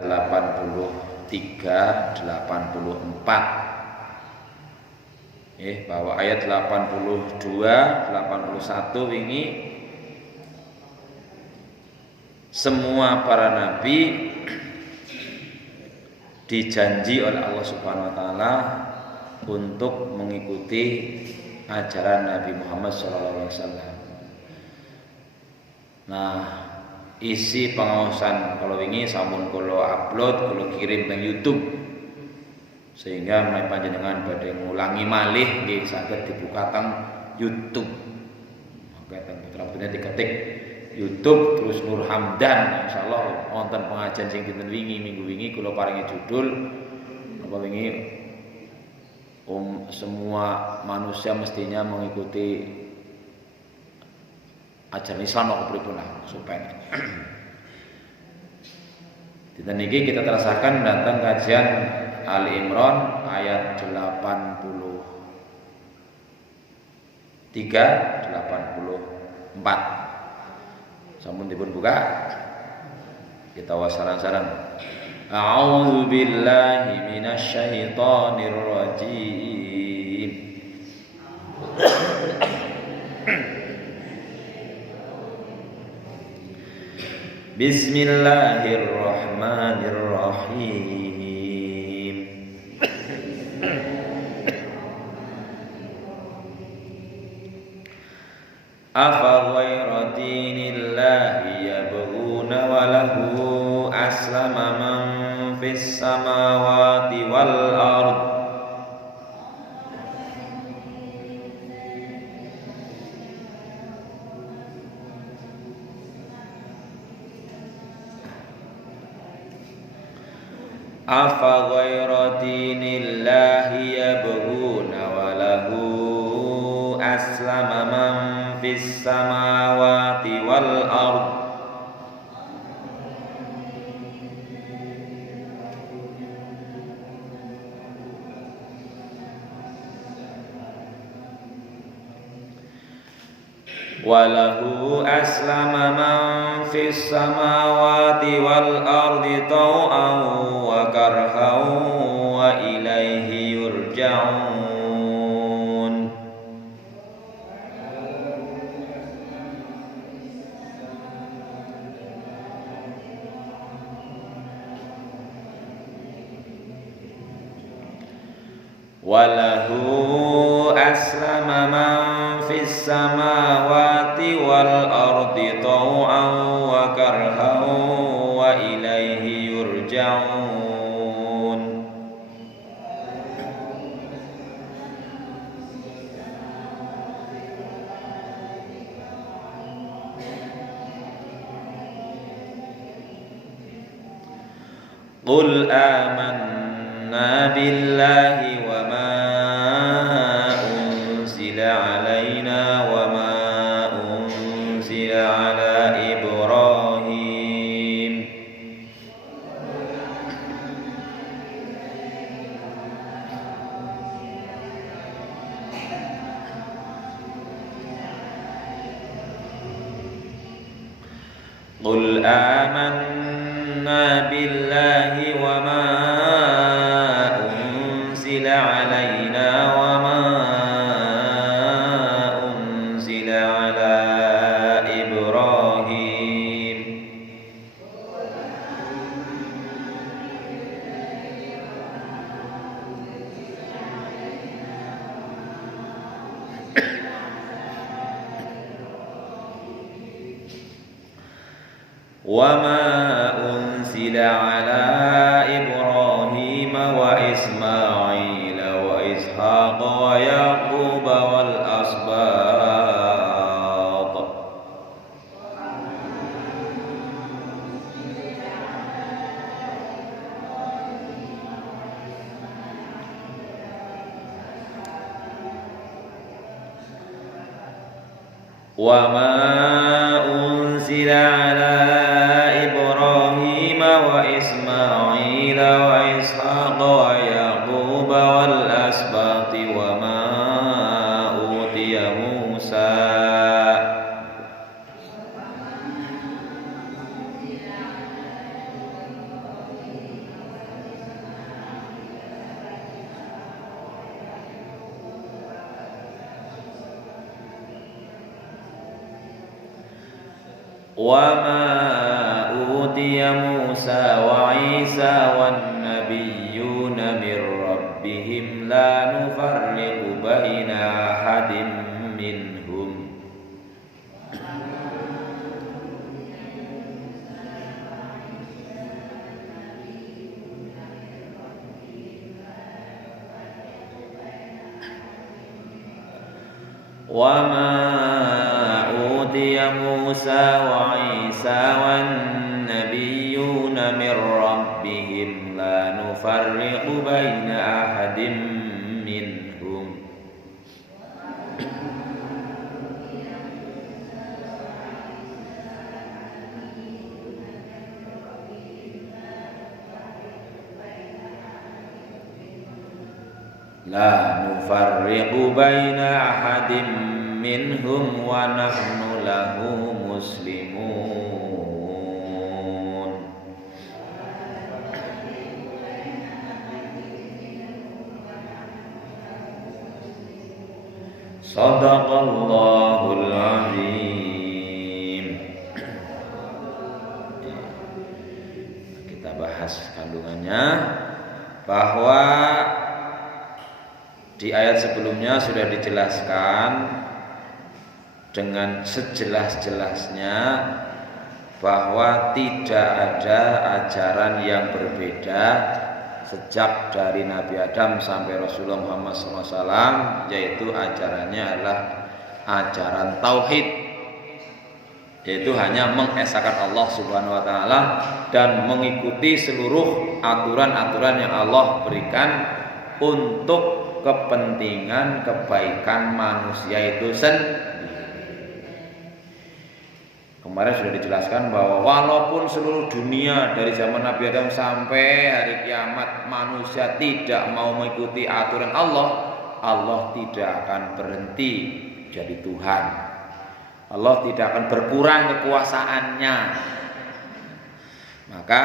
83, 84. Bahwa ayat 82, 81 ini semua para nabi dijanji oleh Allah Subhanahu wa taala untuk mengikuti ajaran Nabi Muhammad SAW. Nah, isi pengawasan kalau ini sampun kalau upload, kalau kirim ke YouTube, sehingga menawi panjenengan badhe ngulangi malih nggih saged dibuka teng YouTube. Maka teng putra-putrine diketik YouTube terus Nur Hamdan, insyaallah wonten pengajian sing dinten wingi minggu wingi kula paringi judul apa wingi semua manusia mestinya mengikuti ajaran Islam apa pripun lah supaya dinten iki kita terasakan datang kajian Ali Imran ayat 83, 84. Sampun dipun buka. Kita wasaran-saran. A'udzu billahi minasyaitonir rajim. Bismillahirrahmanirrahim. Afa ghayra dinillahi yabghuna wa lahu aslama man fis samawati wal ard. Afa ghayra dinillahi yabghuna wa lahu aslama man fis samawati wal ard. Walahu aslama man fis samawati wal ardi taw'an wa karhan wa ilaihi yurja'un. Walahu aslama man fis samawati wal ardi taw'an wa karhan wa ilaihi yurja'un. Qul amanna billahi wa ma unzila alaina wa ma unzila ala Ibrahim Qul amanna billahi wa ma unzila alaina wa ma unzila ala Ibrahim wa ma unzila ala Ibrahim wa Ismail wa Ishaq wa Yaqub wal asbat. Wa ma unzila ala Ibrahim wa Ismail wa Ishaq wa Yaqub wal asbat wa ma utiya Musa wa ma utiya Musa wa Isa wan nabiyyuna mir rabbihim la nufarriqu baina ahadin minhum wa ma utiya Musa wa Isa wan nabiyyuna mir rabbihim la nufarriqu baina ahadin minhum la nufarriqu baina ahadin minhum wa nahnu lahu muslimun. Shadaqallahul azim. Kita bahas kandungannya bahwa di ayat sebelumnya sudah dijelaskan dengan sejelas-jelasnya bahwa tidak ada ajaran yang berbeda sejak dari Nabi Adam sampai Rasulullah Muhammad SAW, yaitu ajarannya adalah ajaran tauhid, yaitu hanya mengesahkan Allah Subhanahu wa taala dan mengikuti seluruh aturan-aturan yang Allah berikan untuk kepentingan kebaikan manusia itu sendiri. Kemarin sudah dijelaskan bahwa walaupun seluruh dunia dari zaman Nabi Adam sampai hari kiamat manusia tidak mau mengikuti aturan Allah, Allah tidak akan berhenti jadi Tuhan. Allah tidak akan berkurang kekuasaannya. Maka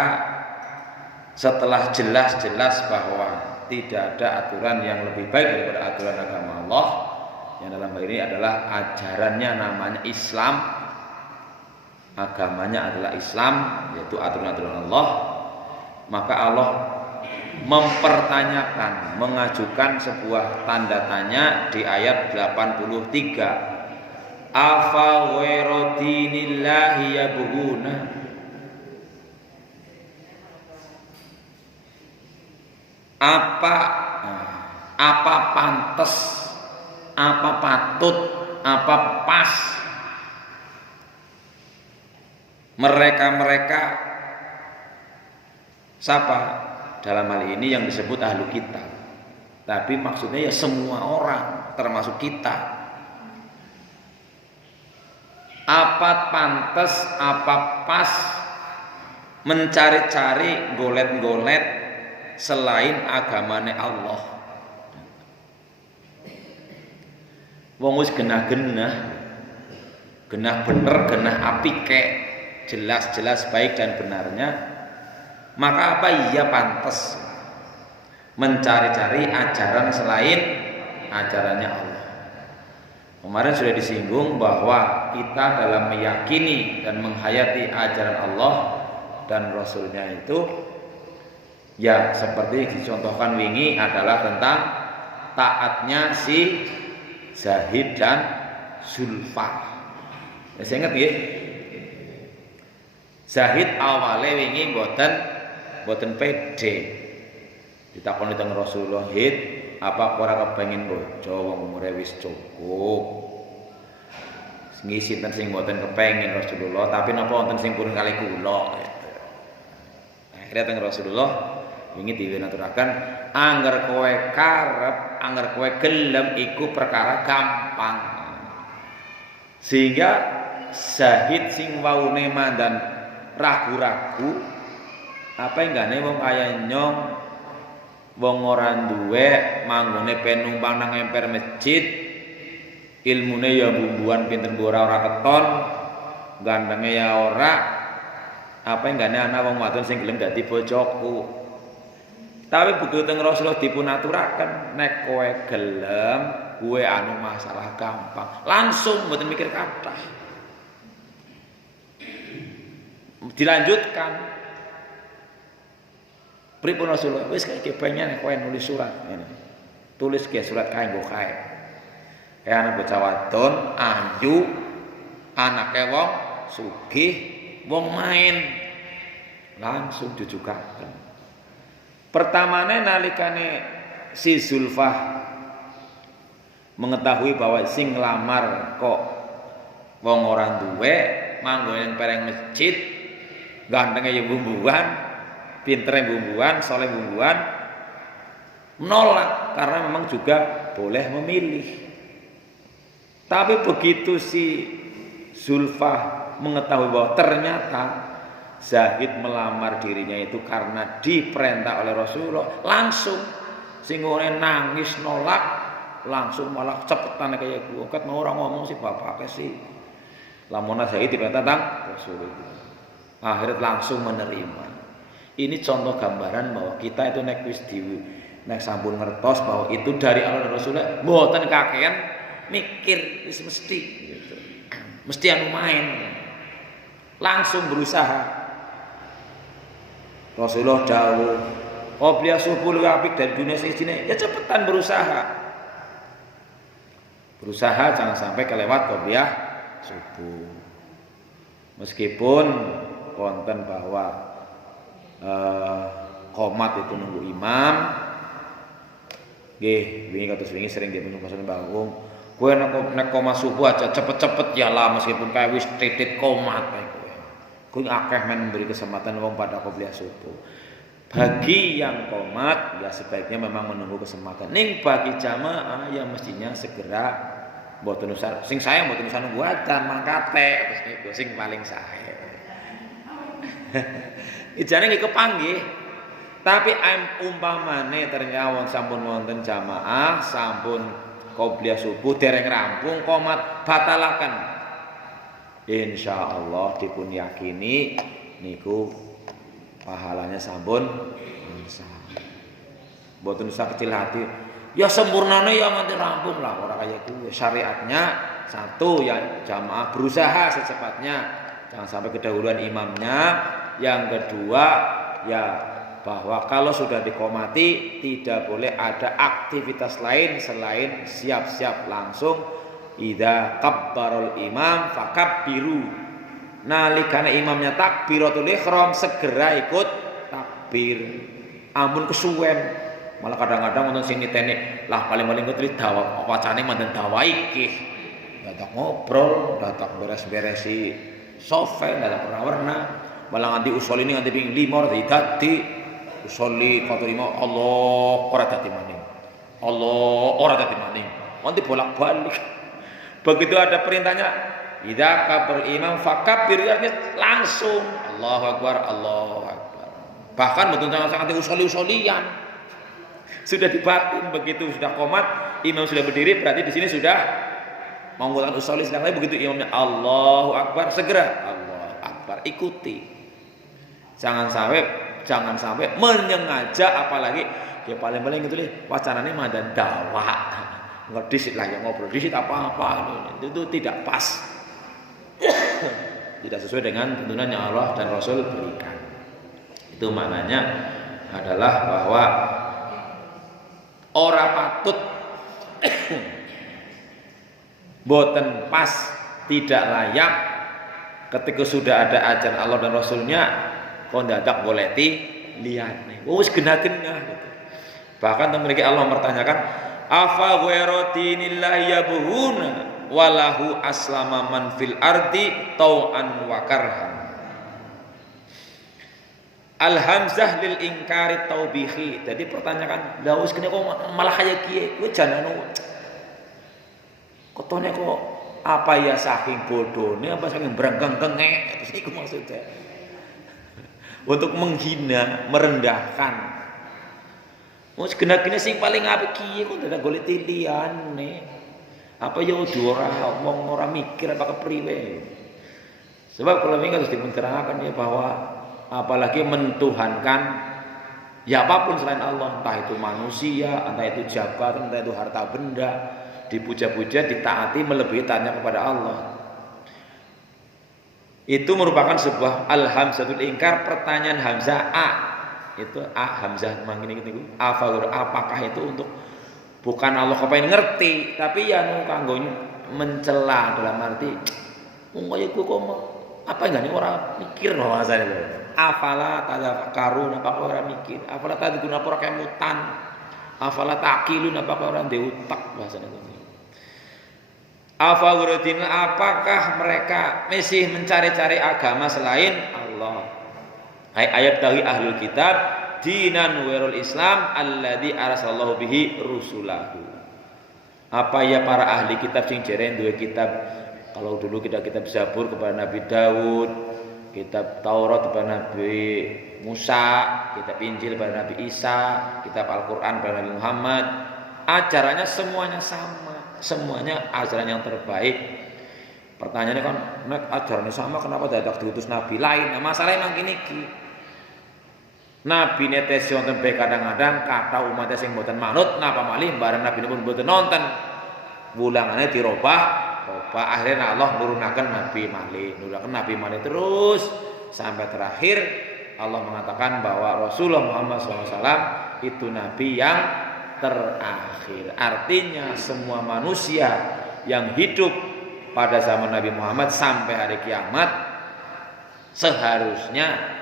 setelah jelas-jelas bahwa tidak ada aturan yang lebih baik daripada aturan agama Allah, yang dalam hal ini adalah ajarannya namanya Islam, agamanya adalah Islam, yaitu aturan-aturan Allah, maka Allah mempertanyakan, mengajukan sebuah tanda tanya di ayat 83. Afa ghairu dinillahi yabghuna, apa pantas, apa patut, apa pas mereka siapa? Dalam hal ini yang disebut ahlu kitab, tapi maksudnya ya semua orang termasuk kita. Apa pantas, apa pas mencari-cari, golet-golet selain agamane Allah. Wong wis genah-genah, genah bener, genah apike, jelas-jelas baik dan benarnya, maka apa iya pantas mencari-cari ajaran selain ajarannya Allah. Kemarin sudah disinggung bahwa kita dalam meyakini dan menghayati ajaran Allah dan Rasulnya itu ya seperti dicontohkan wingi adalah tentang taatnya si Zahid dan Zulfa. Ya, saya ingat ya, Zahid awalnya wingi boten pede, ditakoni teng Rasulullah, "Hid, apa ora kepengin bojo wong umure wis cukup?" Ngisi ten sing boten kepengin Rasulullah, tapi napa wonten sing purun kali kula. Akhirnya teng Rasulullah wingi diwenaturaken, angger kowe karep, angger kowe gelem iku perkara gampang. Sehingga Zahid sing waune mandan ragu-ragu, apa enggane wong kaya nyong, wong ora duwe manggone penumpang nang emper masjid, ilmune ya bumbuan pinten ora keton, gandenge ya ora, apa enggane ana wong wadon sing gelem dadi bojoku. Tapi begitu teng Rasulullah dipun aturaken, nek kowe gelem, kowe anu masalah gampang, langsung mboten mikir kathah. Dilanjutkan. Pripun Rasulullah? Wis kaya pengen kowe nulis surat ngene. Tulis ke surat kae nggo kae. Kayak anak bocah wadon ayu, anake wong sugih, wong main langsung dijukaken. Pertamane nalikane si Zulfah mengetahui bahwa sing nglamar kok wong ora duwe, manggone pereng masjid, gantenge ya bumbuan, pintere bumbuan, soleh bumbuan, menolak karena memang juga boleh memilih. Tapi begitu si Zulfah mengetahui bahwa ternyata Zahid melamar dirinya itu karena diperintah oleh Rasulullah, langsung singone nangis nolak, langsung malah cepetan kayak gue. Ket mau orang ngomong sih bapaknya sih. Lamun Zahid diperintah tentang Rasulullah. Akhirnya langsung menerima. Ini contoh gambaran bahwa kita itu nek wis nek sampun ngertos bahwa itu dari Allah dan Rasulullah, mboten kakean mikir wis mesti gitu. Mesti anu main. Langsung berusaha. Rasulullah dawuh, "Qobliya subuh luwih apik dari dunia sejine." Ya cepetan berusaha. Berusaha jangan sampai kelewat qobliyah subuh. Meskipun konten bahwa qomat itu nunggu imam. Nggih, wingi kados wingi sering dia pesan bangun. Kowe nek qomat subuh aja cepet-cepet ya lah meskipun kae wis titit qomat kae kowe. Kowe akeh men memberi kesempatan wong pada qobliyah subuh. Bagi yang qomat ya sebaiknya memang menunggu kesempatan. Ning bagi jamaah ya mestinya segera mboten usah. Sing saya mboten usah nunggu adzan mangkate terus niku sing paling sae. Ijane nggih kepanggih. Tapi umpamane ternyata sampun wonten jamaah, sampun qobliyah subuh dereng rampung qomat batalaken. Insyaallah dipun yakini niku pahalanya sampun sah. Mboten usah kecil hati. Ya sempurnane ya nganti rampung lah ora kaya kuwi. Syariatnya satu ya jamaah berusaha secepatnya. Jangan sampai kedahuluan imamnya. Yang kedua ya bahwa kalau sudah diqomati tidak boleh ada aktivitas lain selain siap-siap langsung idza kabbarul imam fakabbiru. Nalikane imamnya takbiratul ihram segera ikut takbir. Ampun kesuwen. Malah kadang-kadang wonten sing niteni lah paling-paling ngetri dawa wacane manten dawa iki. Dadak ngobrol, dadak beres-beresi sofa, dadak warna-warna. Malah nganti usul ini nganti ping 5 ora dadi usolli qatrima Allah ora dadi maning. Allah ora dadi maning. Nanti bolak-balik. Begitu ada perintahnya idza kabbar imam fakabbir langsung Allahu akbar Allahu akbar. Bahkan betul sangat usolli-usollian. Sudah dibatin begitu sudah qomat, imam sudah berdiri berarti di sini sudah mengulang usolli sedang lagi begitu imamnya Allahu akbar segera Allahu akbar ikuti. Jangan sampai menyengaja apalagi ya paling-paling itu wacananya mandan dawa ngedisit lah ya ngobrol disit apa-apa itu tidak pas. Tidak sesuai dengan tuntunan yang Allah dan Rasul berikan. Itu maknanya adalah bahwa ora patut boten pas tidak layak ketika sudah ada ajaran Allah dan Rasulnya kok ndadak goleti liyane. Wis genah-genah gitu. Bahkan memiliki Allah mempertanyakan afa ghairu dinillahi yabghuna walahu aslama man fil ardi tau'an wa karhan. Al hamzah lil ingkari taubihi. Jadi pertanyaan lha wis kene kok malah kaya kiye kowe jan anu kotone kok apa ya saking bodone apa saking brengkeng-kengek terus iku maksudnya untuk menghina merendahkan. Wis genah-genah sing paling apik kiye kok ndak golek tiliane. Apa ya ora wong ora mikir apa kepriwe. Sebab kalau ini harus diterangkan ya bahwa apalagi mentuhankan ya apapun selain Allah, entah itu manusia, entah itu jabatan, entah itu harta benda, dipuja-puja, ditaati melebihi taatnya kepada Allah. Itu merupakan sebuah al-hamzatul ingkar, pertanyaan hamzah a. Itu a hamzah mangkene niku. Apakah itu untuk bukan Allah kepengen ngerti, tapi ya kanggo mencela dalam arti monggo iku kok apa enggak nih orang mikir no rasane lho. Afala tadzakarun, apa orang mikir? Afala tadikun, apa orang kemutan? Afala taqilun, apa orang deutak bahasane itu. Afagurutin, apakah mereka masih mencari-cari agama selain Allah? Ayat dari ahlul kitab dinan wairul Islam alladzi arsalallahu bihi rusulahu. Apa ya para ahli kitab sing jeren duwe kitab? Kalau dulu kita kitab Zabur kepada Nabi Daud, kitab Taurat kepada Nabi Musa, kitab Injil kepada Nabi Isa, kitab Al-Qur'an kepada Nabi Muhammad. Ajarannya semuanya sama. Semuanya ajaran yang terbaik. Pertanyaannya kan, nek ajarannya sama kenapa dadak diutus nabi lain? Nah, masalahnya emang gini ki. Nabi netes wonten bae kadang-kadang kata umatnya sing mboten manut napa malih bareng nabi pun mboten nonton. Wulangane dirobah, akhirnya Allah nurunaken nabi malih terus sampai terakhir Allah mengatakan bahwa Rasulullah Muhammad SAW itu nabi yang terakhir. Artinya semua manusia yang hidup pada zaman Nabi Muhammad sampai hari kiamat seharusnya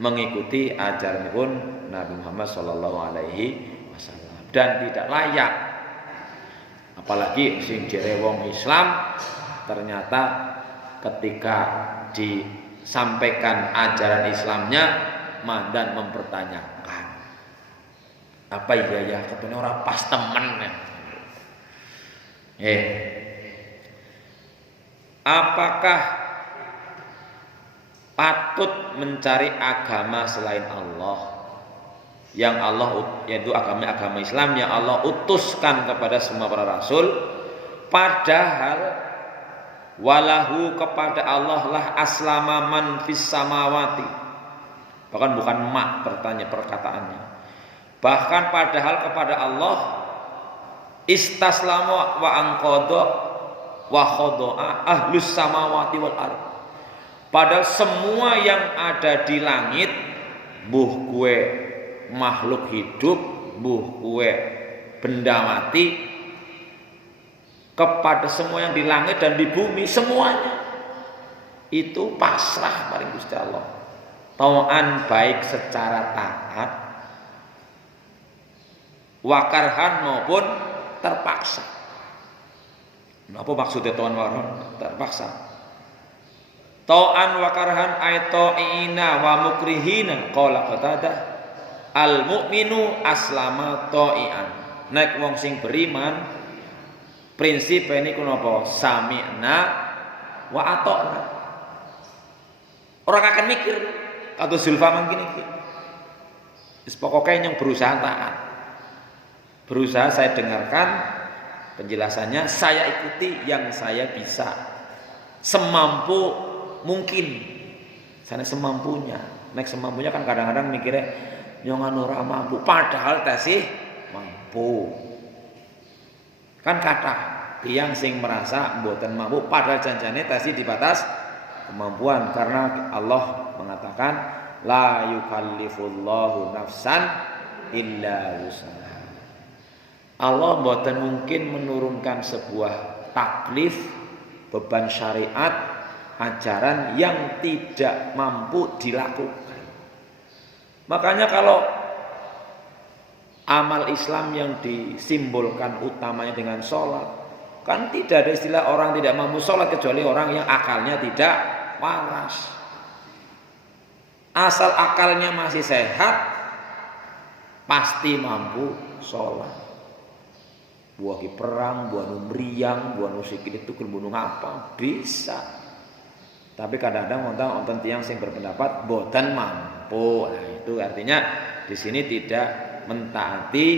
mengikuti ajaran pun Nabi Muhammad Sallallahu Alaihi Wasallam dan tidak layak apalagi sing jere wong Islam ternyata ketika disampaikan ajaran Islamnya dan mempertanyakan apa ya ketune ora pas temen ya. Apakah patut mencari agama selain Allah yang Allah yaitu agama Islam yang Allah utuskan kepada semua para rasul, padahal walahu kepada Allah lah aslama man fis samawati, bahkan bukan mak perkataannya. Bahkan padahal kepada Allah istaslama wa anqadha wa khodoa ahlus samawati wal ard. Padahal semua yang ada di langit, buh kue makhluk hidup, buh kue benda mati, kepada semua yang di langit dan di bumi semuanya itu pasrah paring Gusti Allah. Tau'an baik secara taat, wakarhan maupun terpaksa. Apa maksudnya tau'an wakarhan? Terpaksa. Tau'an wakarhan ay ta'iina wa mukrihina qala Qatadah al mu'minu aslama ta'ian. Nek wong sing beriman prinsip ini kunapa? Sami'na wa ata'na. Orang akan mikir atau Zulfa mangkin iki. Wis pokoke yang berusaha taat. Berusaha saya dengarkan penjelasannya, saya ikuti yang saya bisa semampu mungkin, sana semampunya. Nek semampunya kan kadang-kadang mikirnya nyongan ora mampu, padahal tasih mampu. Kan kata yang sing merasa mboten mampu padahal janjane tasih di batas kemampuan, karena Allah mengatakan la yukallifullahu nafsan illa wus'aha. Allah mboten mungkin menurunkan sebuah taklif, beban syariat, ajaran yang tidak mampu dilakukan. Makanya kalau amal Islam yang disimbolkan utamanya dengan sholat, kan tidak ada istilah orang tidak mampu sholat kecuali orang yang akalnya tidak waras. Asal akalnya masih sehat, pasti mampu sholat. Buah perang, buah numriang, buah nusikit itu bunuh apa bisa. Tapi kadang-kadang wonten tiang sing berpendapat boten mampu. Nah, itu artinya di sini tidak mentaati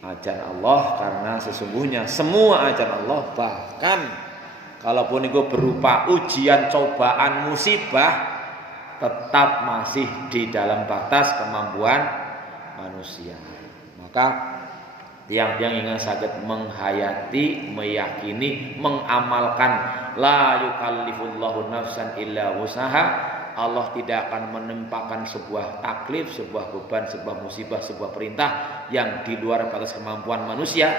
ajaran Allah, karena sesungguhnya semua ajaran Allah, bahkan kalaupun itu berupa ujian, cobaan, musibah, tetap masih di dalam batas kemampuan manusia. Maka tiang-tiang ingkang saged menghayati, meyakini, mengamalkan la yukallifullahu nafsan illa wusaha. Allah tidak akan menempakan sebuah taklif, sebuah beban, sebuah musibah, sebuah perintah yang di luar batas kemampuan manusia.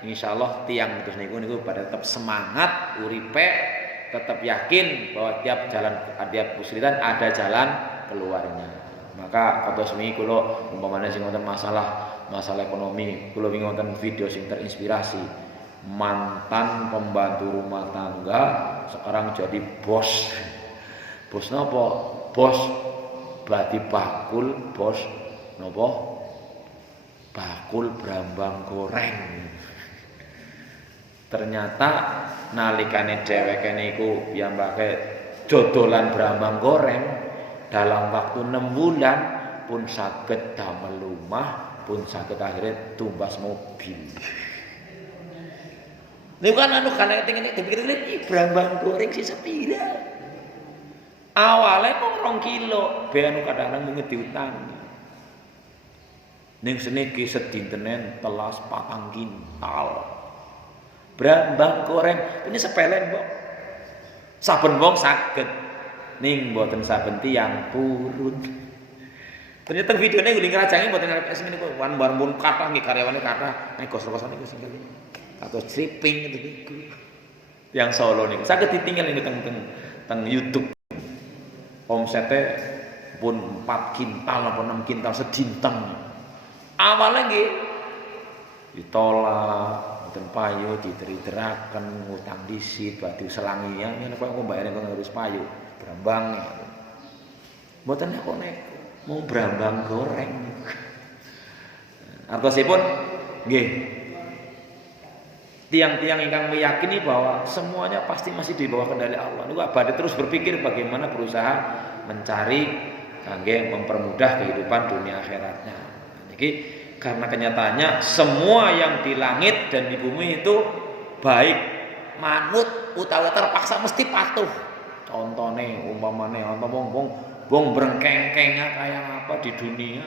Insyaallah tiang terus niku pada tetap semangat uripe, tetap yakin bahwa tiap jalan, tiap kesulitan ada jalan keluarnya. Maka kados wingi kula umpamane sing wonten masalah ekonomi, kula wingi wonten video sing terinspirasi. Mantan pembantu rumah tangga sekarang jadi bos. Bos napa? Bos badi bakul, bos napa? Bakul brambang goreng. Ternyata nalikane dheweke niku piyambake dodolan brambang goreng dalam waktu 6 bulan pun saged damel lumah, pun saged akhirnya tumbas mobil. Niku kan anu kana dipikir-pikir brambang goreng sih sepira. Awalnya mau 2 kilo, ben kadang-kadang mung diutangi. Ning seniki sedintenen telas 4 kintal. Brambang goreng ini sepele, Mbok. Saben wong saged ning mboten saben tiyang purun. Ternyata videone guling rajange mboten arep esmen niku wan pun kathah nggih karyawane kathah. Nek kos-kosan niku sing atau stripping itu niku. Yang Solo niku saged ditinggal niku teng YouTube. Omsete pun 4 kintal apa 6 kintal sedinten. Awalnya nggih ditolak, mboten payu, dideri-deraken, ngutang dhisit, badhe selangian, yen kok mbayare kok harus payu, brambang. Mboten neko-neko, mau brambang goreng. Artosipun nggih tiang-tiang ingkang meyakini bahwa semuanya pasti masih di bawah kendali Allah. Niku abadi terus berpikir bagaimana berusaha mencari kangge mempermudah kehidupan dunia akhiratnya. Jadi karena kenyataannya semua yang di langit dan di bumi itu baik manut utawa terpaksa mesti patuh. Contohnya umpamane ana wong brengkeng-kengnya kayak apa di dunia,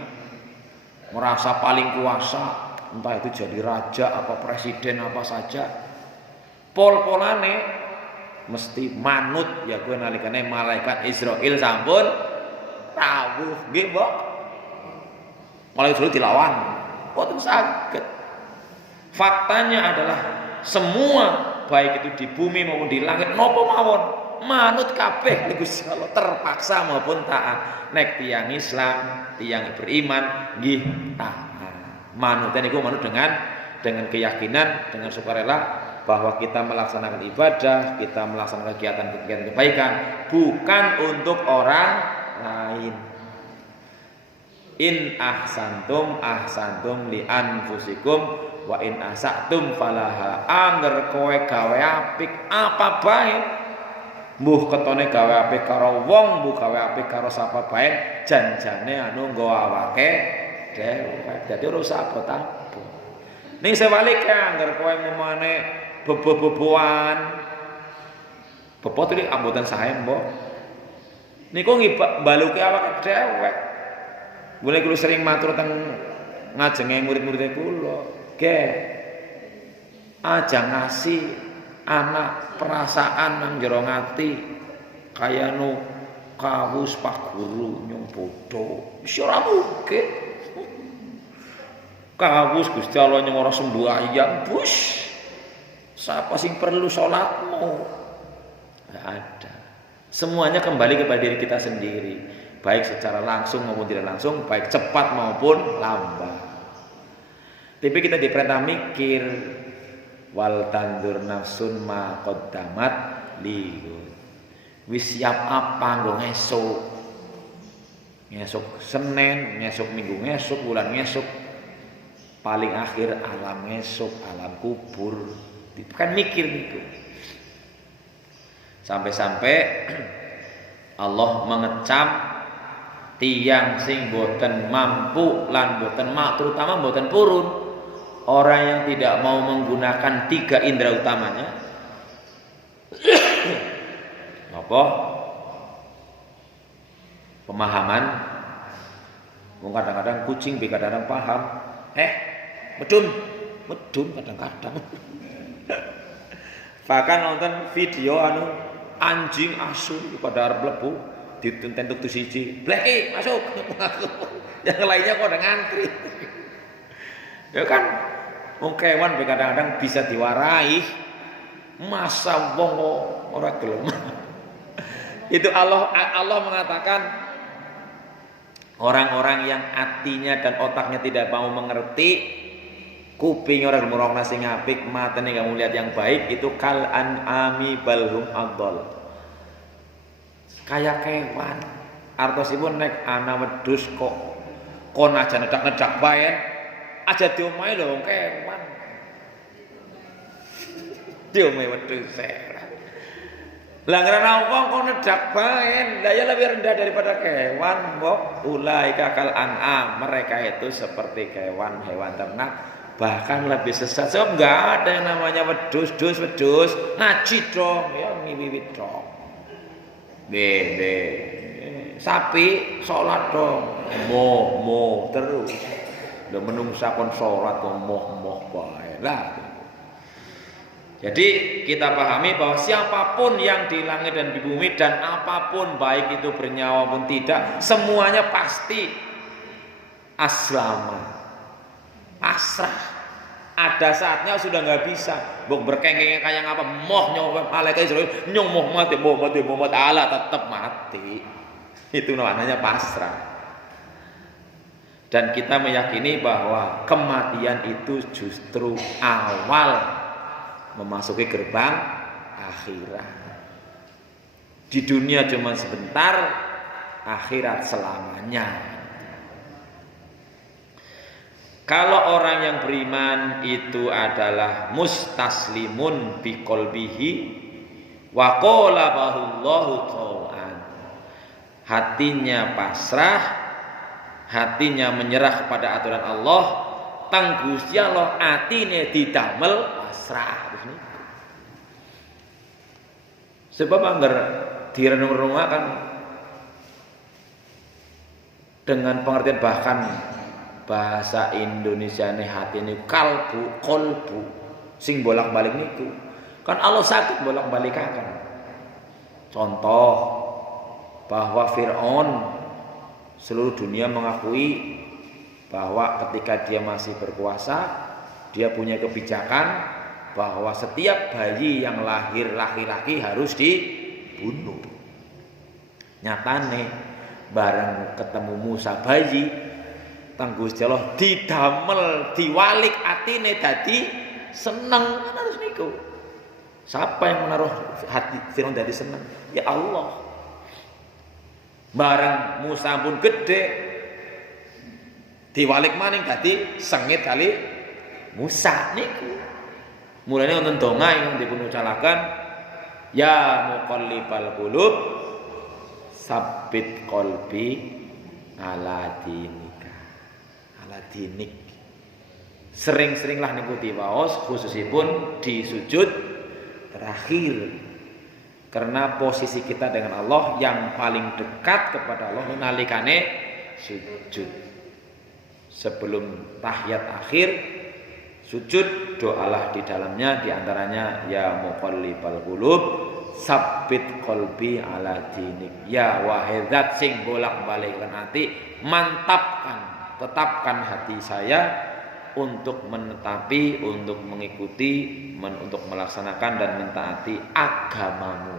merasa paling kuasa, entah itu jadi raja apa presiden apa saja, pol-polane mesti manut ya gue nalikane malaikat Israil sampun rawuh nggih Mbok. Malaikat Israil dilawan boten saged. Faktanya adalah semua baik itu di bumi maupun di langit napa mawon manut kabeh Gusti Allah terpaksa maupun taat. Nek tiyang Islam, tiyang beriman nggih taat. Manutnya niku manut dengan keyakinan, dengan sukarela bahwa kita melaksanakan ibadah, kita melaksanakan kegiatan-kegiatan kebaikan bukan untuk orang lain. In ahsantum li anfusikum wa in asatum falaha. Angger kowe gawe apik apa bae, mbuh ketone gawe apik karo wong, mbuh gawe apik karo sapa bae, janjane anu nggo awake dewek. Dadi ora usah abot-abot. Ning sebalike angger kowe ngomane bebo-beboan. Bebot iki amboten sae, Mbok. Niku mbaluke awake dewek. Mulai kula sering matur teng ngajenge murid-murid kula, "Ge, aja ngasih anak perasaan nang jero ngati kaya nu kawus Pak Guru nyong bodho." Wis ora mungkin. Kawus Gusti Allah nyong ora sembahyang, bus. Siapa sing perlu salatmu? Enggak ada. Semuanya kembali kepada diri kita sendiri, baik secara langsung maupun tidak langsung, baik cepat maupun lambat. Tapi kita diperintah mikir, wal tandur nafsun ma qaddamat lighud. Wis siap apa nggo ngesuk? Ngesuk Senin, ngesuk Minggu, ngesuk bulan, ngesuk paling akhir alam ngesuk, alam kubur. Kan mikir gitu. Sampai-sampai Allah mengecam tiyang sing boten mampu lan boten mak, terutama boten purun, orang yang tidak mau menggunakan 3 indera utamanya. Apa? Pemahaman. Kadang-kadang kucing kadang-kadang paham. Medun, medun kadang-kadang. Bahkan nonton video anjing asu pada arep mlebu dituntun tutu siji, "Bleki, masuk." Yang lainnya kok udah ngantri. Ya kan, wong kewan kadang-kadang bisa diwarai, masa wong ora gelem. Itu Allah mengatakan orang-orang yang hatinya dan otaknya tidak mau mengerti, kuping orang ngrungokna sing apik, matane kamu lihat yang baik, itu kal an'ami balhum adall. Kayak kewan. Artosipun nek ana wedhus kok kon aja nedak-nedak bae, aja diomahi lho wong kewan. Diomahi wedhus. Lah ngrana wong kok nedak bae, lah ya lebih rendah daripada kewan, mbok. Ulaika kal an'am, mereka itu seperti kewan, hewan ternak, bahkan lebih sesat. Sebab enggak ada yang namanya wedhus, ngaji dong, ya ngiwiwit dong. Be. Sapi salat dong, moh terus. Lah menungsa kon salat kok moh bae lah. Jadi kita pahami bahwa siapapun yang di langit dan di bumi dan apapun baik itu bernyawa pun tidak, semuanya pasti aslama, pasrah. Ada saatnya sudah nggak bisa, buk berkengkeng kayak apa, moh nyoba malaikat Israel nyong moh mati Allah tetap mati. Itu namanya pasrah. Dan kita meyakini bahwa kematian itu justru awal memasuki gerbang akhirat. Di dunia cuma sebentar, akhirat selamanya. Kalau orang yang beriman itu adalah mustaslimun biqolbihi wa qalabahullahu tau'an. Hatinya pasrah, hatinya menyerah kepada aturan Allah, tanggusi Allah atine didamel pasrah. Sebab anggar direnung-renungakan dengan pengertian bahkan bahasa Indonesia ini hati ini kolbu sing bolak-balik niku. Kan Allah sakit bolak-balikaken. Contoh bahwa Fir'aun seluruh dunia mengakui bahwa ketika dia masih berkuasa, dia punya kebijakan bahwa setiap bayi yang lahir laki-laki harus dibunuh. Nyatane bareng ketemu Musa bayi, Gusti Allah didamel diwalik atine dadi seneng, kan harus niku. Siapa yang menaruh hati Fir'aun dadi seneng? Ya Allah. Bareng Musa pun gede, diwalik maning dadi sengit kali Musa niku. Mulane wonten donga ingkang dipun ucalaken, ya muqallibal qulub sabbit qalbi ala dinika. Ala dinik. Sering-seringlah niku diwaos khususipun di sujud terakhir. Karena posisi kita dengan Allah yang paling dekat kepada Allah nalikane sujud. Sebelum tahiyat akhir sujud, doalah di dalamnya, diantaranya ya muqallibal qulub sabbit qalbi ala dinik. Ya wahai zat sing bolak-balikkan hati, mantapkan, tetapkan hati saya untuk menetapi, untuk mengikuti, untuk melaksanakan dan mentaati agamamu.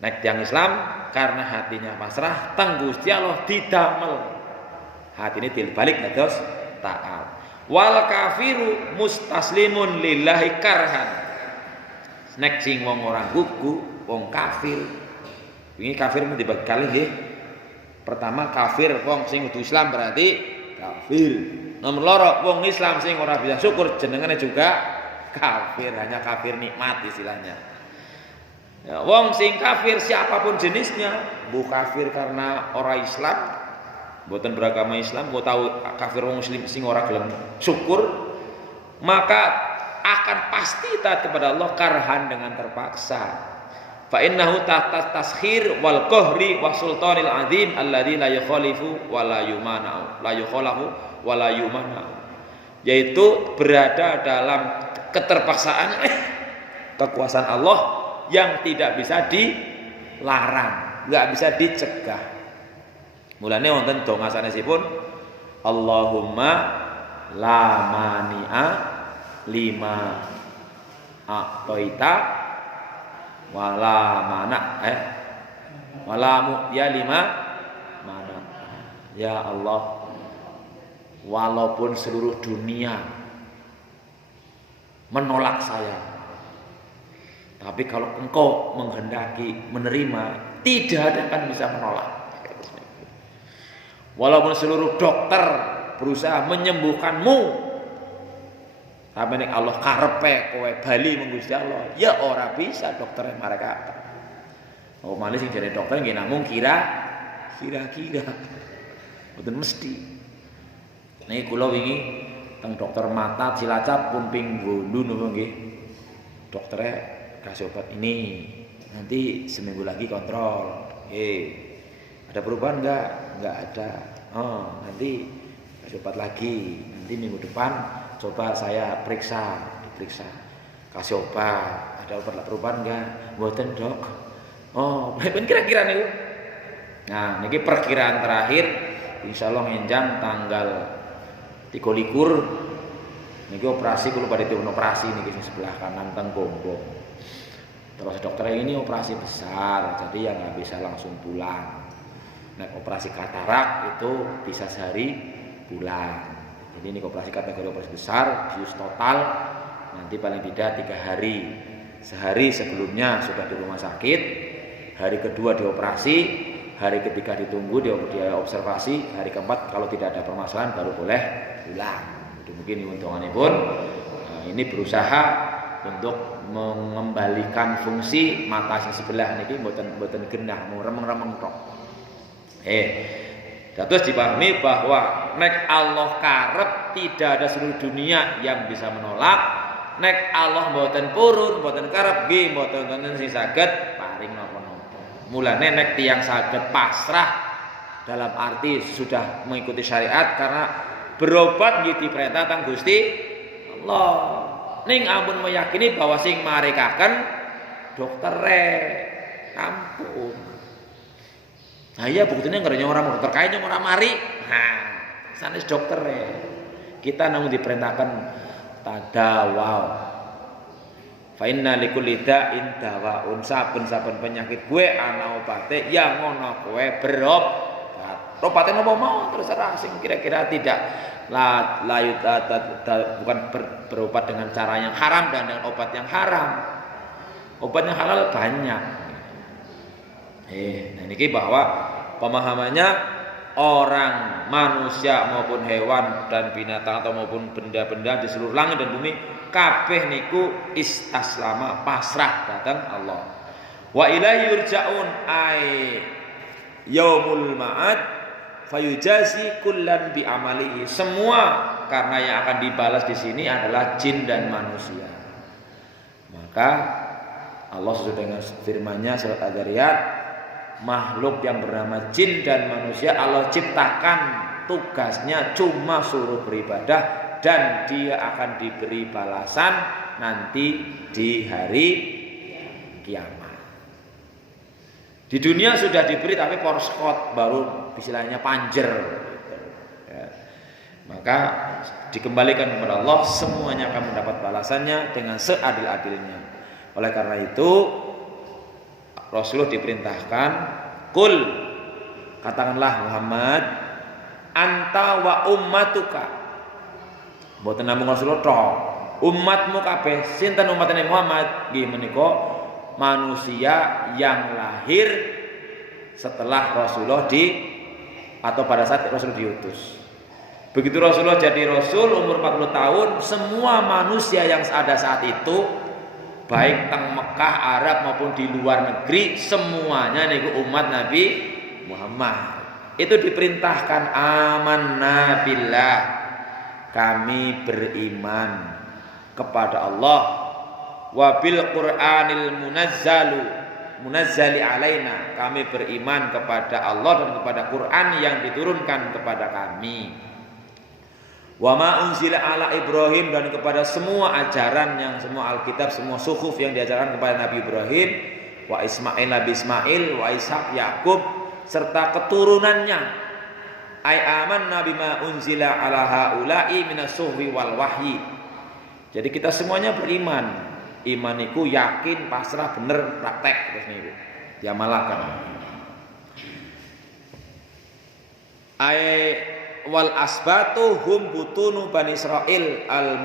Nek yang Islam karena hatinya pasrah, teng Gusti Allah didamel. Hati ini dilbalik dados taat. Wal kafiru mustaslimun lillahi karhan. Nek sing wong ora gugu, wong kafir. Ini kafir dibagi kali nggih. Pertama kafir wong sing kudu Islam berarti kafir. Nomor loro wong Islam sing ora bisa syukur jenengane juga kafir, hanya kafir nikmat istilahnya. Ya, wong sing kafir siapapun jenisnya, bu kafir karena orang Islam, mboten beragama Islam, mbok tahu kafir wong muslim sing ora gelem syukur, maka akan pasti taat kepada Allah karhan dengan terpaksa. Fa innahu tahta taskhir wal qahri wa sultanil azim alladzi la yukhalifu wa la yumana la yukhalahu wa la yumana. yaitu berada dalam keterpaksaan kekuasaan Allah yang tidak bisa dilarang, nggak bisa dicegah. Mulane wonten donga sanesipun Allahumma la mani'a lima a'taita wala mana wala mu'ya lima mana. Ya Allah, walaupun seluruh dunia menolak saya, tapi kalau engkau menghendaki menerima, tidak ada yang akan bisa menolak. Walaupun seluruh dokter berusaha menyembuhkanmu, tapi nek Allah karepe kowe bali mung Gusti Allah, ya ora bisa dokter mereka. Oh malah sing jare dokter nggih namung kira-kira. Mboten mesti. Nek kula wingi teng dokter mata Cilacap pun ping 8 napa nggih. Dokternya kasih obat ini. Nanti seminggu lagi kontrol. Ada perubahan enggak? Enggak ada. Oh, nanti kasih obat lagi. Nanti minggu depan coba saya diperiksa. Kasih obat. Ada obat perubahan enggak? Mboten, Dok. Oh, ben kira-kira niku. Nah, niki perkiraan terakhir insyaallah ngenjang tanggal 23 niki operasi kula badhe operasi niki sing sebelah kanan teng bongbong. Terus dokternya ini operasi besar, jadi ya nggak bisa langsung pulang. Nah, operasi katarak itu bisa sehari pulang. Jadi ini operasi kategori operasi besar, bius total, nanti paling tidak 3 hari. Sehari sebelumnya sudah di rumah sakit, hari kedua dioperasi, hari ketiga ditunggu dia observasi, hari keempat kalau tidak ada permasalahan baru boleh pulang. Mungkin untunganipun ini berusaha untuk mengembalikan fungsi mata yang sebelah niki mboten genah, mau remeng-remeng tok. Terus dipahami bahwa nek Allah karep tidak ada seluruh dunia yang bisa menolak. Nek Allah mboten purun, mboten karep nggih mboten wonten sing saged paring napa-napa. Mulane nek tiyang saged pasrah dalam arti sudah mengikuti syariat karena berobat nggih diperintah teng Gusti Allah. Ning ampun meyakini bahwa sing marekaken doktere ampun. Nah iya buktine ngerenya orang dokter kae nyong ora mari. Nah, sanes doktere. Kita namung diperintahkan tadawau. Fa inna likulli da'in dawaun. Saben-saben penyakit gue ana obate, ya ngono kowe berobat. Obate napa mau terserah sing kira-kira tidak bukan berobat dengan cara yang haram dan dengan obat yang haram. Obat yang halal banyak. Nah ini bahwa pemahamannya orang, manusia maupun hewan dan binatang atau maupun benda-benda di seluruh langit dan bumi kabeh niku istaslama, pasrah datang Allah. Wa ilaihi yurja'un ay yaumul ma'ad fayujazi kullan bi amalihi. Semua karena yang akan dibalas di sini adalah jin dan manusia. Maka Allah sesuai dengan firman-Nya surat Adz-Dzariyat, makhluk yang bernama jin dan manusia Allah ciptakan tugasnya cuma suruh beribadah dan dia akan diberi balasan nanti di hari kiamat. Di dunia sudah diberi tapi porskot baru istilahnya panjer ya. Maka dikembalikan kepada Allah, semuanya akan mendapat balasannya dengan seadil-adilnya. Oleh karena itu Rasulullah diperintahkan, kul, katakanlah Muhammad, anta wa ummatuka. Mboten namung Rasulullah tok, umatmu kabeh. Sinten umatane Muhammad? Nggih menika manusia yang lahir setelah Rasulullah atau pada saat Rasulullah diutus. Begitu Rasulullah jadi Rasul umur 40 tahun, semua manusia yang ada saat itu baik teng Mekah, Arab maupun di luar negeri, semuanya niku umat Nabi Muhammad. Itu diperintahkan amanna billah, kami beriman kepada Allah, wa bil Qur'anil munazzali alaina, kami beriman kepada Allah dan kepada Quran yang diturunkan kepada kami. Wa ma unzila ala Ibrahim, dan kepada semua ajaran yang semua Alkitab, semua suhuf yang diajarkan kepada Nabi Ibrahim, wa Ismail, Nabi Ismail, wa Ishak, Yakub, serta keturunannya. Ai amanna bima unzila ala haula'i minas suhwi wal wahyi. Jadi kita semuanya beriman. Iman iku yakin, pasrah, bener, praktek terus niku. Diamalkan. Wal asbatu hum butunu bani Israil al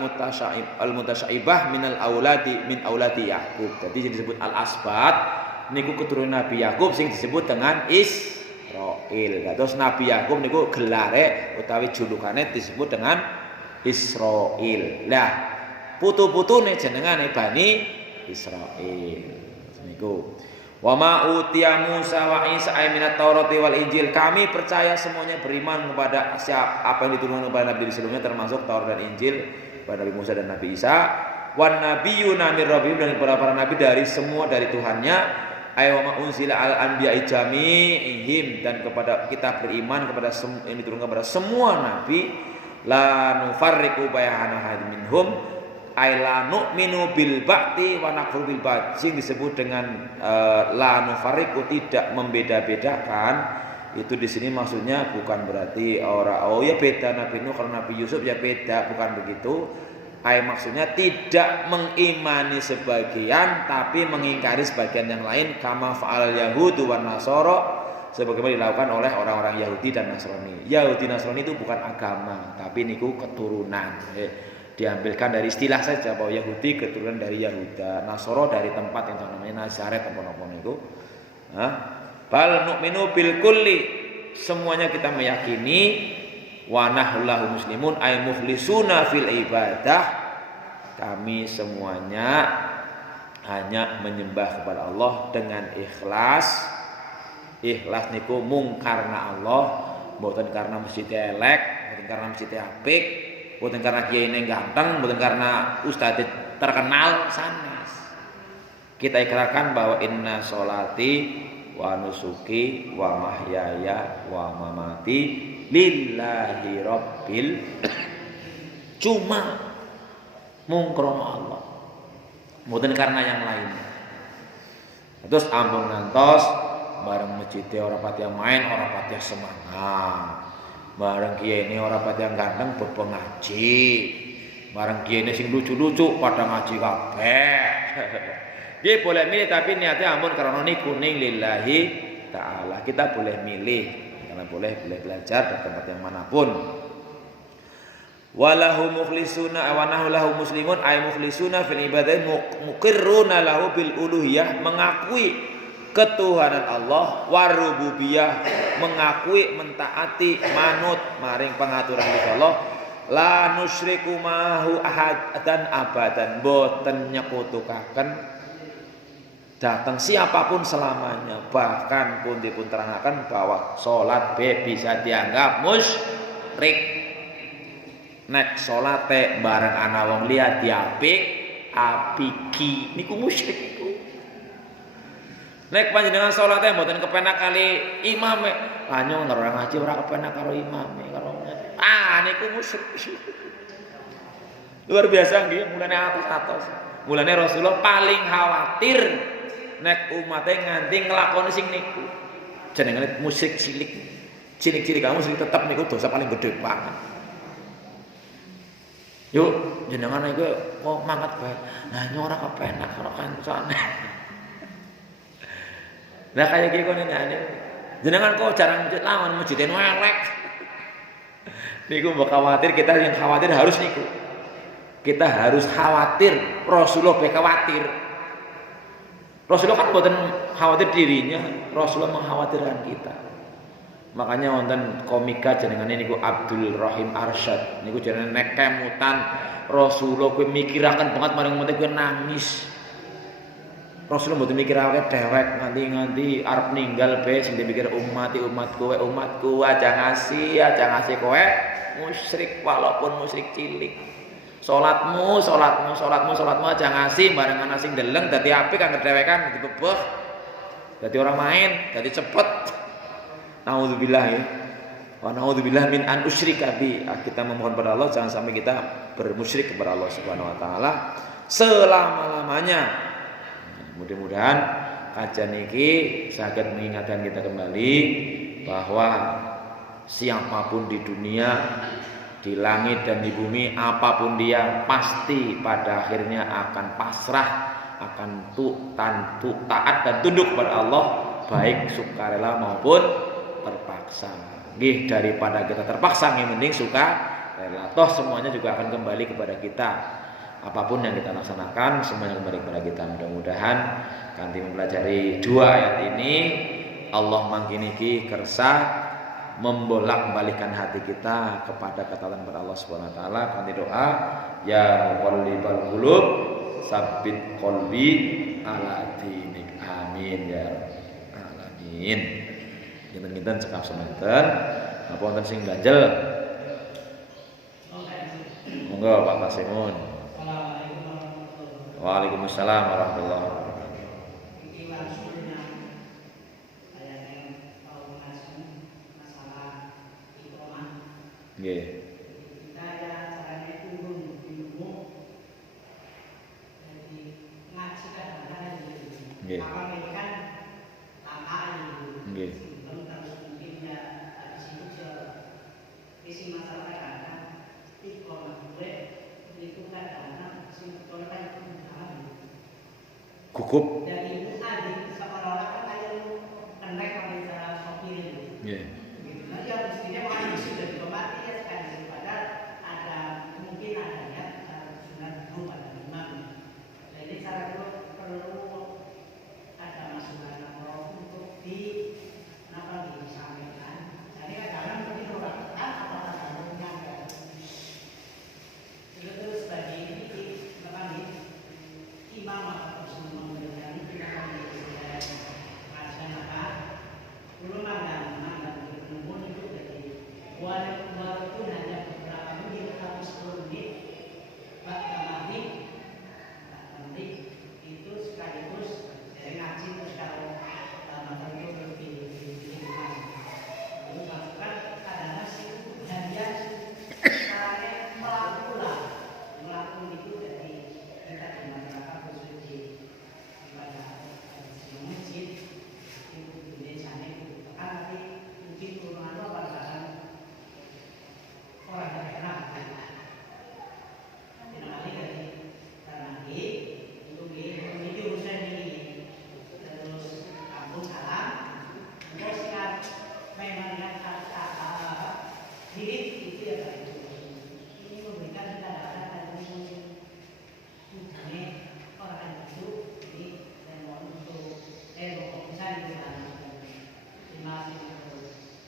mutasyaibah min auladi Yakub. Jadi disebut al asbat niku keturunan Nabi Yakub sing disebut dengan Israil. Terus Nabi Yakub niku gelare utawi julukane disebut dengan Israil. Lah putu-putune jenengane Bani Israil. Niku. Wa ma utiya Musa wa Isa minat Taurati wal Injil. Kami percaya semuanya beriman kepada apa yang diturunkan kepada nabi sebelumnya, termasuk Taurat dan Injil kepada Nabi Musa dan Nabi Isa. Wan nabiyyuna mir rabbihim, dan kepada para nabi dari semua dari Tuhannya. Ay wa ma unzila al anbiya'i jami'ihim, dan kepada kita beriman kepada yang diturunkan kepada semua nabi. La nufarriqu bayna ahadin minhum. Aila nu'minu bil ba'ti wa nakfur bil ba'd, sing disebut dengan la nufariqu, tidak membeda-bedakan. Itu di sini maksudnya bukan berarti ya beda Nabi Nuh kalau Nabi Yusuf ya beda, bukan begitu. Maksudnya tidak mengimani sebagian tapi mengingkari sebagian yang lain, kama fa'al yahudu wan nasara, sebagaimana dilakukan oleh orang-orang Yahudi dan Nasrani. Yahudi Nasrani itu bukan agama, tapi niku keturunan. Diambilkan dari istilah saja bahwa Yahudi keturunan dari Yahuda, Nasoro dari tempat yang namanya Nazaret apa-apa itu. Bal nu'minu bil kulli, semuanya kita meyakini. Wa nahnu muslimun ay mukhlisuna fil ibadah, kami semuanya hanya menyembah kepada Allah dengan ikhlas. Ikhlas niku mung karena Allah, mboten karena masjid elek, mboten karena masjid apik, bukan karena kiai ini ganteng, bukan karena ustadz terkenal, sanes. Kita ikrarkan bahwa inna sholati wa nusuki wa mahyaya wa mamati lillahi rabbil, cuma mungkrono Allah, bukan karena yang lain. Terus ampun ngantos bareng masjidnya orang pati main, orang pati semangat. Bareng kiai ini orang pada yang ganteng berpengaji, bareng kiai ini sing lucu-lucu pada ngaji kabeh. Dia boleh milih tapi niatnya ampun karena ini kuning lillahi ta'ala. Kita boleh milih, karena boleh belajar di tempat yang manapun. Walahu mukhlisuna wa nahu lahu muslimun ay mukhlisuna fil ibadah muqirruna lahu bil uluhiyah, mengakui ketuhanan Allah, warububiyah, mengakui mentaati manut maring pengaturan Allah. La nusyriku mahu ahad dan abadan, boten nyekutukaken datang siapapun selamanya. Bahkan pun dipun terangaken bahwa salat bisa dianggap musyrik. Nek salate bareng ana wong liya diapik apiki niku musyrik. Nek panjenengan salate mboten kepenak kali imame, anyo ora ngaji ora kepenak karo imame, karo niku musyrik. Luar biasa nggih, mulane atos-atos. Mulane Rasulullah paling khawatir nek umate nganti nglakoni sing niku. Jenengane musyrik cilik. Cilik-cilik kamu sing tetep niku dosa paling gede banget. Yuk, jenengan iku kok mangat bae. Nah, ora kepenak karo kancane. Nah kayak gini ini jenengan kok jarang masjid lawan masjidin welek. Niku mbok khawatir, kita yang khawatir harus niku. Kita harus khawatir, Rasulullah be khawatir. Rasulullah kan bukan khawatir dirinya, Rasulullah mengkhawatirkan kita. Makanya wonten komika jenengane niku Abdul Rahim Arsyad. Niku jenenge nek kemutan Rasulullah kuwi mikiraken banget marang umat kuwi nangis. Rasulullah mboten mikir awake dhewek nganti arep ninggal bae, sing dipikir umatku aja ngasih kowe musyrik walaupun musyrik cilik. Salatmu aja ngasih bareng ana sing deleng dadi apik kanggo dhewekan dibebeh. Dadi orang main, dadi cepet. Nauzubillah ya. Wa naudzubillah min an usyrika bi. Kita memohon kepada Allah jangan sampai kita bermusyrik kepada Allah Subhanahu wa taala selama-lamanya. Mudah-mudahan kajian ini saged mengingatkan kita kembali bahwa siapapun di dunia, di langit dan di bumi, apapun dia pasti pada akhirnya akan pasrah, akan taat dan tunduk kepada Allah, baik sukarela maupun terpaksa. Nggih, daripada kita terpaksa, yang mending suka rela. Toh semuanya juga akan kembali kepada kita. Apapun yang kita laksanakan, semuanya kembali kepada kita. Mudah-mudahan kanthi mempelajari dua ayat ini, Allah mangkiniki kersa membolak-balikan hati kita kepada ketaatan kepada Allah Subhanahu wa taala kanthi doa, ya muqallibal qulub sabbit qalbi ala dinik. Amin ya rabbal alamin. Kinten-kinten cekap semanten, apa wonten sing ganjel? Monggo Pak Tasimun. Waalaikumsalam warahmatullahi wabarakatuh. Nggih. Nggih. Nggih. Gugup. Nggih.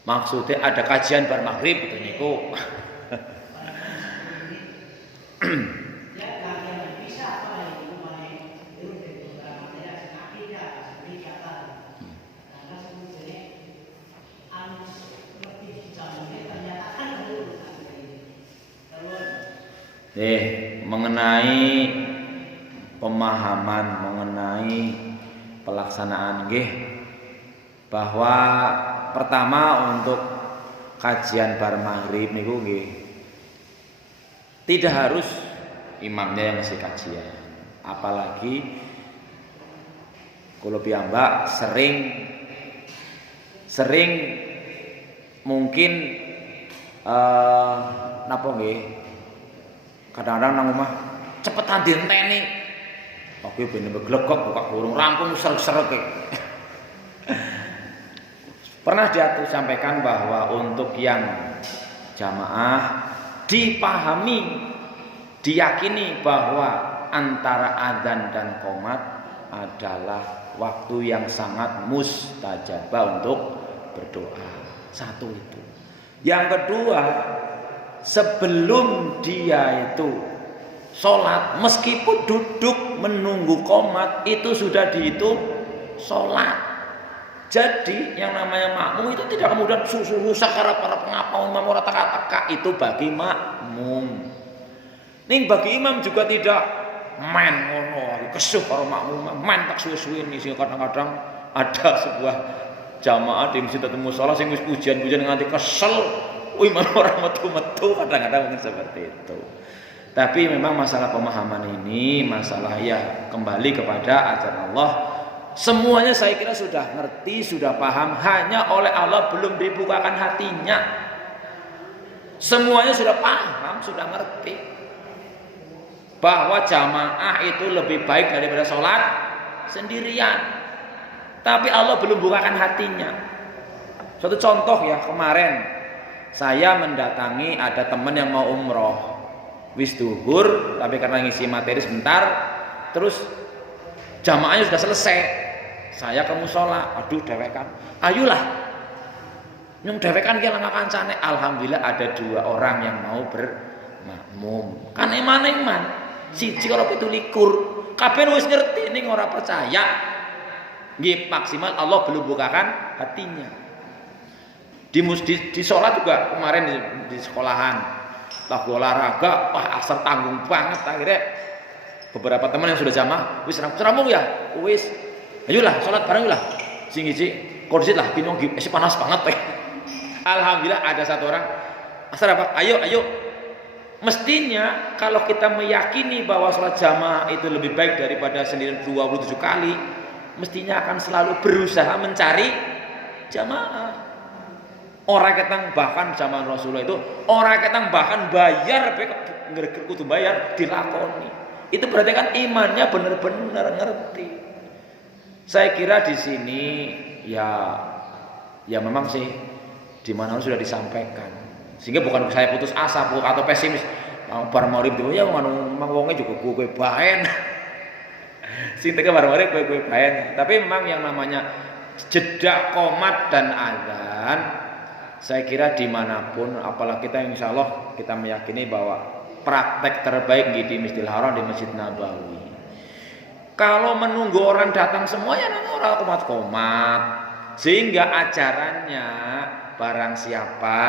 Maksudnya ada kajian bar maghrib gitu niku. Mengenai pemahaman mengenai pelaksanaan nggih, bahwa pertama untuk kajian bar maghrib niku nggih tidak harus imamnya yang ngasih kajian, apalagi kula piyambak sering mungkin napa nggih kadang-kadang nang omah cepetan dienteni oke ben glegok buka burung rampung seret-seret. Pernah disampaikan bahwa untuk yang jamaah dipahami, diyakini bahwa antara adzan dan qomat adalah waktu yang sangat mustajabah untuk berdoa. Satu itu. Yang kedua, sebelum dia itu sholat, meskipun duduk menunggu qomat, itu sudah dihitung sholat. Jadi yang namanya makmum itu tidak kemudian susah karena para pengapau imam ora teka-teka, itu bagi makmum. Ning bagi imam juga tidak main ngono kesuh karo makmum, main tak suwe-suwe nih. Kadang-kadang ada sebuah jamaah di masjid atau musala sing wis pujian-pujian nganti kesel, malah orang metu-metu, kadang-kadang mungkin seperti itu. Tapi memang masalah pemahaman ini masalah ya kembali kepada ajaran Allah. Semuanya saya kira sudah ngerti, sudah paham, hanya oleh Allah belum dibukakan hatinya. Semuanya sudah paham, sudah ngerti bahwa jamaah itu lebih baik daripada sholat sendirian. Tapi Allah belum bukakan hatinya. Suatu contoh ya, kemarin saya mendatangi ada teman yang mau umroh. Wis duhur, tapi karena ngisi materi sebentar, terus jamaahnya sudah selesai. Saya ke musola, aduh dewekan. Ayolah, nyung dewekan ki langkah kancane. Alhamdulillah ada 2 orang yang mau bermakmum. Kan iman. Siji karo 17. Kabeh wis ngerti ning ora percaya. Nggih maksimal Allah belum bukakan hatinya. Di sholat juga kemarin di sekolahan. Lagu olahraga, wah asar tanggung banget akhirnya beberapa teman yang sudah jamaah, wis rampung ya, wis, ayolah sholat bareng lah, sing iji, korsit lah, bingung panas banget Alhamdulillah ada 1 orang, asar apa, ayo, mestinya kalau kita meyakini bahwa sholat jamaah itu lebih baik daripada sendirian 27 kali, mestinya akan selalu berusaha mencari jamaah. Orang ketang bahkan zaman Rasulullah itu orang ketang bahkan bayar kudu bayar dilakoni. Itu berarti kan imannya benar-benar ngerti. Saya kira di sini ya memang sih di mana sudah disampaikan. Sehingga bukan saya putus asa atau pesimis. Bar magrib itu ya memang wongnya juga gue baen. Sing teke bar magrib gue baen. Tapi memang yang namanya jeda qomat dan azan, saya kira dimanapun, apalagi kita insya Allah kita meyakini bahwa praktek terbaik di Masjidil Haram, di Masjid Nabawi. Kalau menunggu orang datang semuanya, orang komat-komat, sehingga ajarannya barang siapa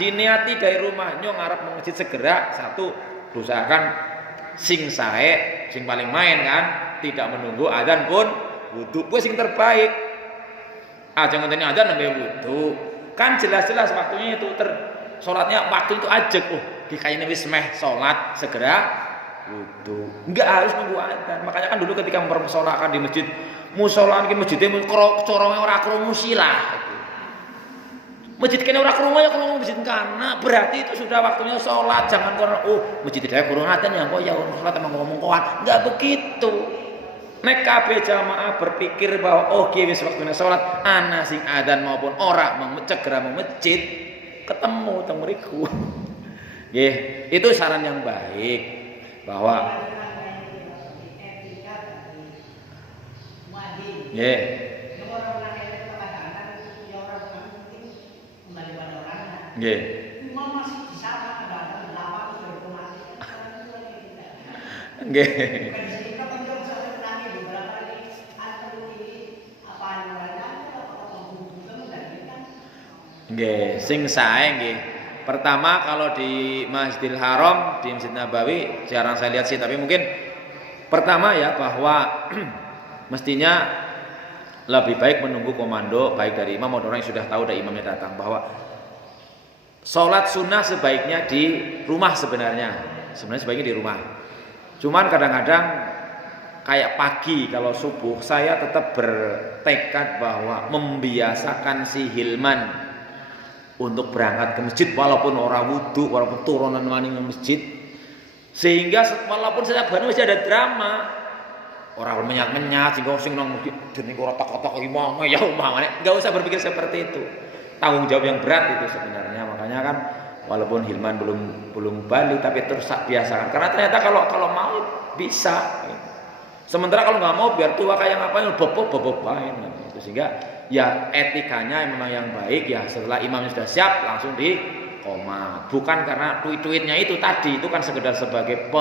diniati dari rumahnya ngarep masjid segera, 1 usahakan sing sae, sing paling main kan, tidak menunggu adzan pun wudu, kuwi sing terbaik. Aja ngenteni adzan nembe wudu. Kan jelas-jelas waktunya itu sholatnya waktu itu ajek. Dikayaknya wis meh sholat segera wudu. Enggak harus nunggu adzan. Makanya kan dulu ketika mempermusolakan di masjid, musolaan ke masjidnya corongnya ora krungu silah. Masjid kene ora krungu ya krungu masjid kana. Berarti itu sudah waktunya sholat. Jangan karena masjid dhewe kurang adzan ya kok ya sholat emang ngomong koan. Enggak begitu. Nek kabeh jamaah berpikir bahwa wis waktunya sholat, ana sing adzan maupun ora segera mau masjid, ketemu teng mriku. Nggih, itu saran yang baik bahwa nggih. Nggih. Nggih. Nggih, sing sae nggih. Pertama kalau di Masjidil Haram, di Masjid Nabawi jarang saya lihat sih, tapi mungkin pertama ya bahwa mestinya lebih baik menunggu komando baik dari imam maupun orang yang sudah tahu dari imamnya datang, bahwa sholat sunnah sebaiknya di rumah sebenarnya sebaiknya di rumah. Cuman kadang-kadang kayak pagi kalau subuh saya tetap bertekad bahwa membiasakan si Hilman untuk berangkat ke masjid walaupun orang wudu, walaupun turunan maning ke masjid, sehingga walaupun setiap hari masih ada drama, orang menyat-menyat sehingga sing nang masjid dening ora tok-tok imam ya umpamane, enggak usah berpikir seperti itu. Tanggung jawab yang berat itu sebenarnya. Makanya kan walaupun Hilman belum balik tapi terus biasakan, karena ternyata kalau mau bisa. Sementara kalau nggak mau biar tua kayak ngapain bobok main gitu. Sehingga ya etikanya memang yang baik ya setelah imamnya sudah siap langsung di koma, bukan karena tweet-tweetnya itu tadi, itu kan sekedar sebagai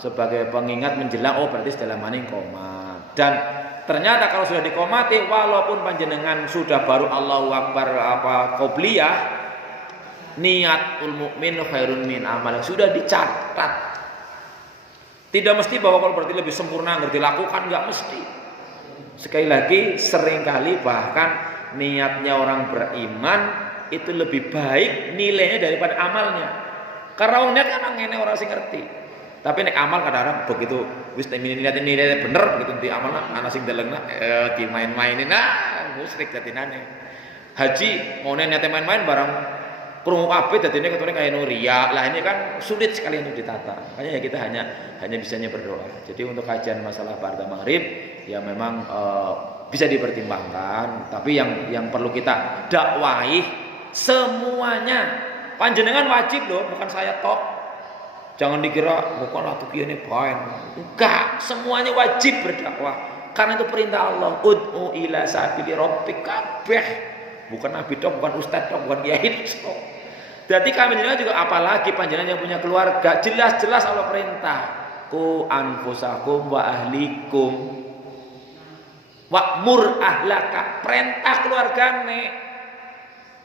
sebagai pengingat menjelang berarti setelah maning koma. Dan ternyata kalau sudah dikomati walaupun panjenengan sudah baru Allahu Akbar qobliyah, niatul mukmin khairun min amal sudah dicatat. Tidak mesti bahwa kalau berarti lebih sempurna ngerti lakukan, nggak mesti. Sekali lagi, seringkali bahkan niatnya orang beriman itu lebih baik nilainya daripada amalnya. Karena orang niat kan ngene orang sing ngerti. Tapi nek amal kadang-kadang begitu wis nilai bener begitu di amal ana sing delengna dimain-mainin musyrik dadinane. Haji mau niate main-main barang krungu kabeh dadine ketune kaya ria. Lah ini kan sulit sekali untuk ditata. Makanya ya kita hanya bisanya berdoa. Jadi untuk kajian masalah ba'da maghrib ya memang bisa dipertimbangkan, tapi yang perlu kita dakwahi semuanya. Panjenengan wajib loh, bukan saya tok. Jangan dikira bukan waktu kiai bae. Enggak, semuanya wajib berdakwah. Karena itu perintah Allah. Ud'u ila sabili rabbik kabeh. Bukan nabi tok, bukan ustaz tok, bukan kiai tok. Jadi kami juga apalagi panjenengan yang punya keluarga, jelas-jelas Allah perintah. Ku anfusakum wa ahlikum. Wa'mur ahlaka, perintah keluargane.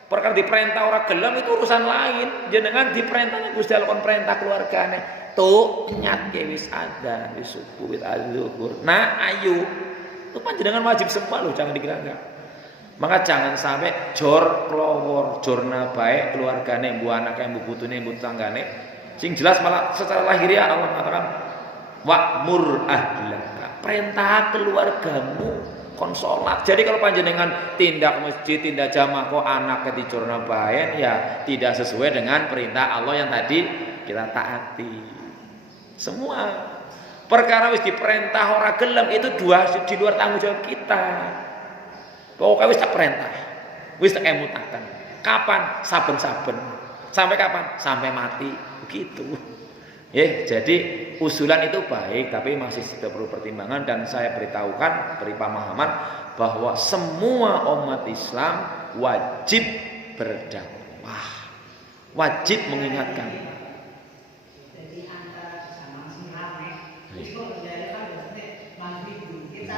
Perkara diperintah orang gelem itu urusan lain. Jenengan diperintahnya Gusti Allah kon perintah keluargane. Tuh nyat ge wis adzan, wis subuh, wis azhur. Nah, ayo. Itu panjenengan wajib semua loh, jangan dikira enggak. Maka jangan sampai jor klowor, jorna baik keluargane, mbu anake, mbu putune, mbu tanggane. Sing jelas malah secara lahiriah Allah mengatakan wa'mur ahlaka. Perintah keluargamu kon sholat. Jadi kalau panjenengan tindak masjid, tindak jamaah kok anak ketijurna baen ya tidak sesuai dengan perintah Allah yang tadi kita taati. Semua perkara wis diperintah ora gelem itu di luar tanggung jawab kita. Pokoknya wis tak perintah, wis tak emutaken. Kapan? Saben-saben. Sampai kapan? Sampai mati. Begitu. Jadi usulan itu baik, tapi masih perlu pertimbangan dan saya beri pemahaman bahwa semua umat Islam wajib berdakwah, wajib mengingatkan. Jadi antara sama sing rame, itu dari kan kita